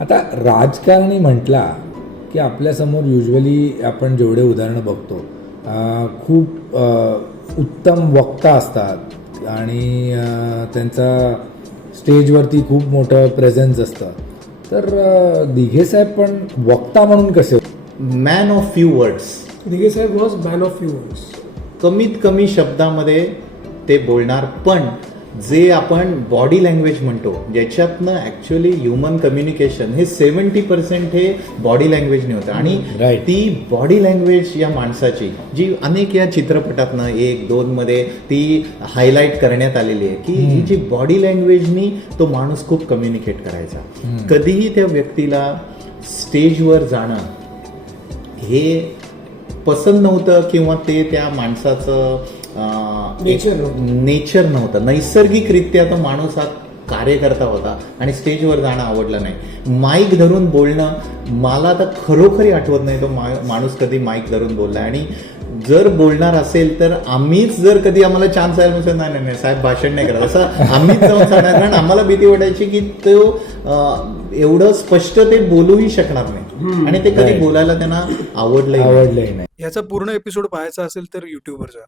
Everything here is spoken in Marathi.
आता राजकारणी म्हटला की आपल्यासमोर युजली आपण जेवढे उदाहरणं बघतो खूप उत्तम वक्ता असतात आणि त्यांचा स्टेजवरती खूप मोठं प्रेझेन्स असतं. तर दिघे साहेब पण वक्ता म्हणून कसे? Man of few words. Dighe साहेब was man of few words. कमीत कमी शब्दामध्ये ते बोलणार, पण जे आपण बॉडी लँग्वेज म्हणतो ज्याच्यातनं ॲक्च्युअली ह्युमन कम्युनिकेशन हे 70% हे बॉडी लँग्वेजने होतं. आणि ती बॉडी लँग्वेज या माणसाची जी अनेक या चित्रपटातनं 1-2 मध्ये ती हायलाईट करण्यात आलेली आहे की ही जी बॉडी लँग्वेजनी तो माणूस खूप कम्युनिकेट करायचा. कधीही त्या व्यक्तीला स्टेजवर जाणं हे पसंत नव्हतं किंवा ते त्या माणसाचं नेचर नव्हतं. नैसर्गिकरित्या तो माणूस हा कार्यकर्ता होता आणि स्टेजवर जाणं आवडलं नाही. माईक धरून बोलणं मला तर खरोखरी आठवत नाही तो माणूस कधी माईक धरून बोलला. आणि जर बोलणार असेल तर आम्हीच जर कधी आम्हाला चान्स आला नसेल, नाही नाही साहेब भाषण नाही करत असं आम्हीच जाऊन सांगणार, कारण आम्हाला भीती वाटायची की तो एवढं स्पष्ट ते बोलूही शकणार नाही आणि ते कधी बोलायला त्यांना आवडलंही नाही. याचा पूर्ण एपिसोड पाहायचा असेल तर युट्यूबवर जा.